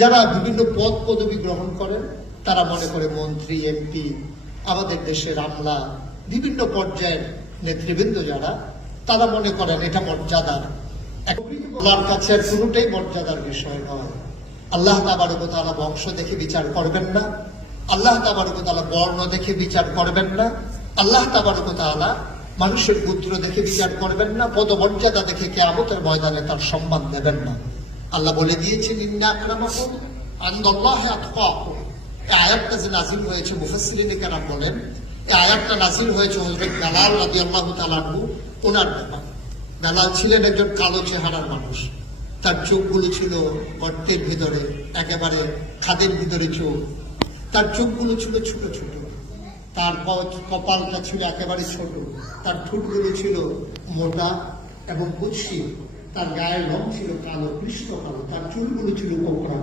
যারা বিভিন্ন পদ পদবি গ্রহণ করেন তারা মনে করে মন্ত্রী, এমপি, আমাদের দেশের আমলা, বিভিন্ন পর্যায়ের নেতৃবৃন্দ যারা, তারা মনে করেন এটা মর্যাদার। আল্লাহর কাছে আর কোনোটাই মর্যাদার বিষয় নয়। আল্লাহ তাবারক ওয়া তাআলা বংশ দেখে বিচার করবেন না, আল্লাহ তাবারক ওয়া তাআলা বর্ণ দেখে বিচার করবেন না, আল্লাহ তাবারক ওয়া তাআলা মানুষের পুত্র দেখে বিচার করবেন না, পদমর্যাদা দেখে কিয়ামতের ময়দানে তার সম্মান দেবেন না। আল্লাহ বলে দিয়েছেন ইন্না আকরামাকুম ইনদাল্লাহি আতকাকুম। এই আয়াতটা যে নাযিল হয়েছে, মুফাসসিরিনে কেরাম বলেন এই আয়াতটা নাযিল হয়েছে হযরত বেলাল রাদিয়াল্লাহু তাআলা আনহু ওনার ব্যাপারে। বেলাল ছিলেন একজন কালো চেহারার মানুষ, তার চোখগুলো ছিল গর্তের ভিতরে, একেবারে খাদের ভিতরে চোখ, তার চোখগুলো ছিল ছোট ছোট, তার কপালটা ছিল একেবারে ছোট, তার ঠোঁটগুলো ছিল মোটা এবং কুৎসিত, তার গায়ের রং ছিল কালো, কৃষ্ণ কালো, তার চুলগুলো ছিল কোকড়ানো।